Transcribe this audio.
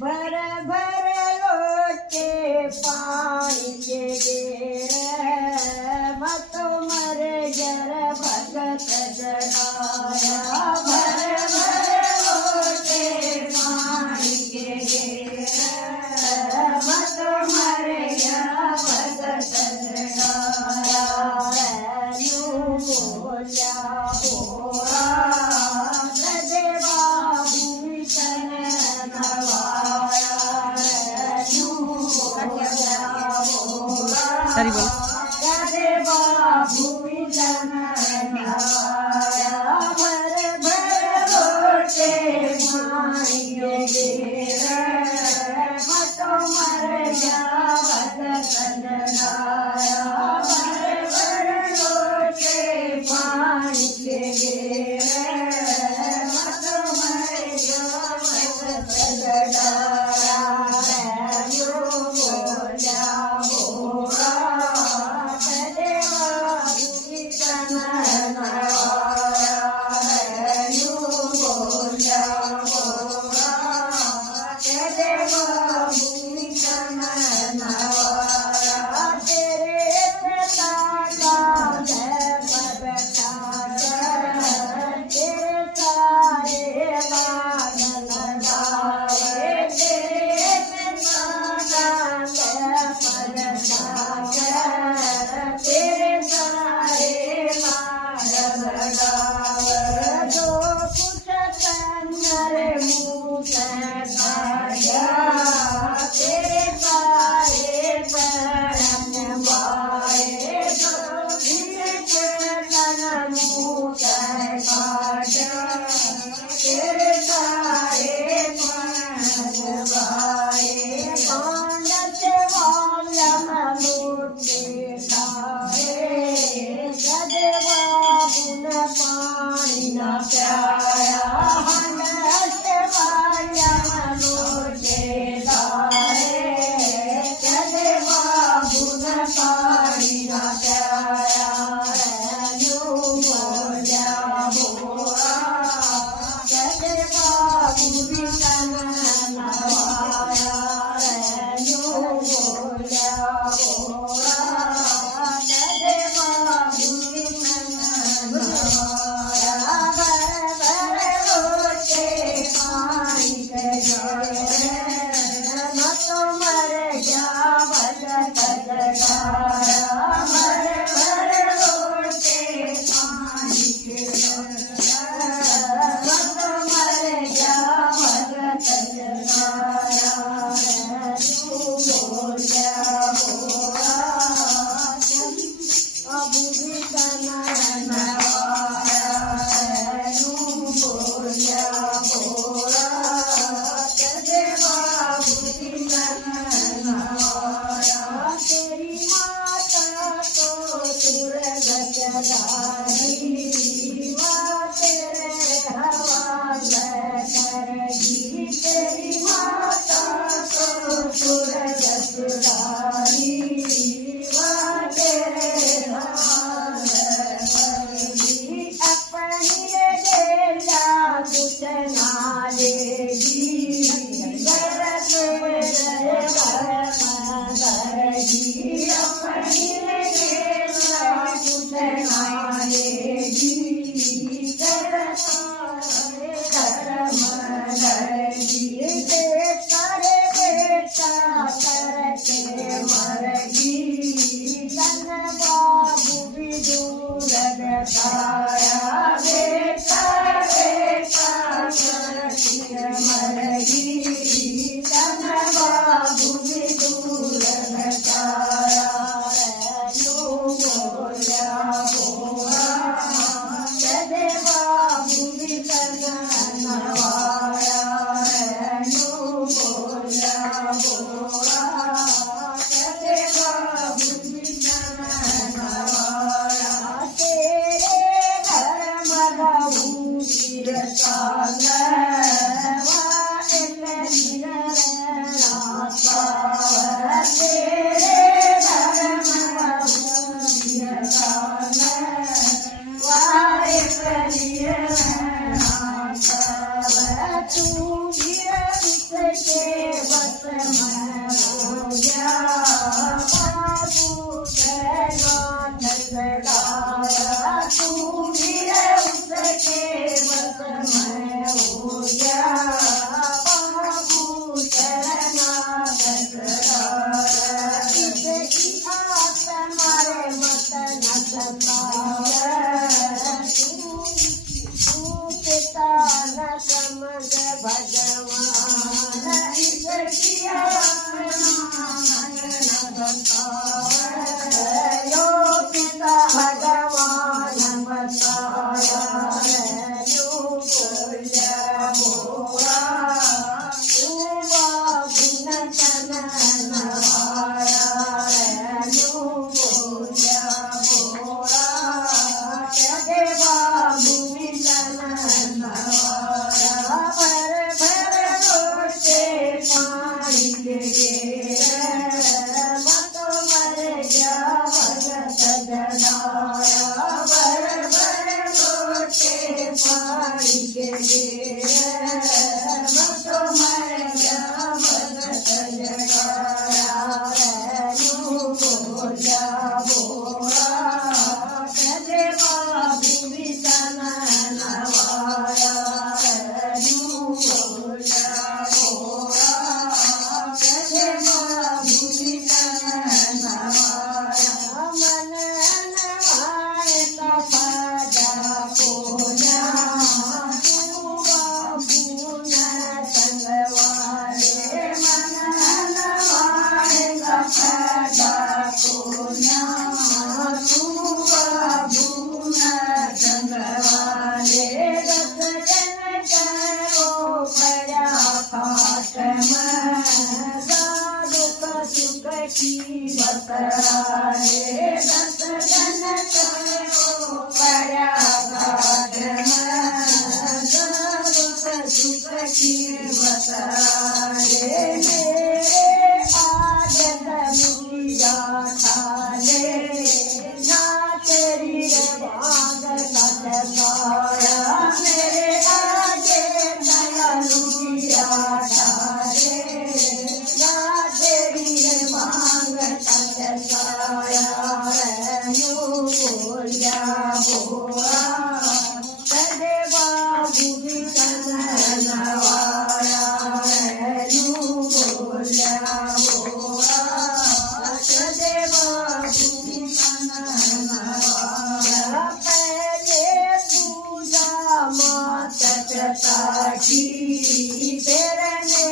भर भर लोटे पानी के घेर मत मर जर भगत जगाया भर भर लोटे पानी के घेर मत मर जर भगत जगाया यूं बोला बोरा सारी बोल Yeah. ભગવાન બતાયા રેનું બોલ્યા બોરા તું બાબુના તન નવાયા રેનું બોલ્યા બોરા કે બાબુ મિલન નવાયા ભર ભર રોટે પાણી કે મતો મર ગયા ભગત જડાયા ભર ભર રોટે પાણી કે મતો મર ગયા ભગત જડાયા રેનું બોલ્યા બોરા કે બાબુ વિતન નવાયા રેનું બોલ્યા બોરા કે બાબુ વિતન નવાયા મન નવાય તફાદા પોના તું બાબુના સંગવાલે મન નવાય તફાદા પોના તું બાબુના સંગવાલે રતન કરો પડ્યા ફાટમાં સાદુક સુખી બતરાલે રતન કરો પડ્યા ફાટમાં સાદુક સુખી બતરાલે મેરે આદત મુકિયા થાલે ના તેરી ભાગ સતસાયા મેરે આગે દયાલુકિયા થાલે ના તેરી ભાગ સતસાયા રેનું બોલ્યા બોરા તદે બાબુ વિતન નવાયા રેનું બોલ્યા બોરા તદે બાબુ વિતન નવાયા પહેલે પૂજા માત ચટાકી ફેરને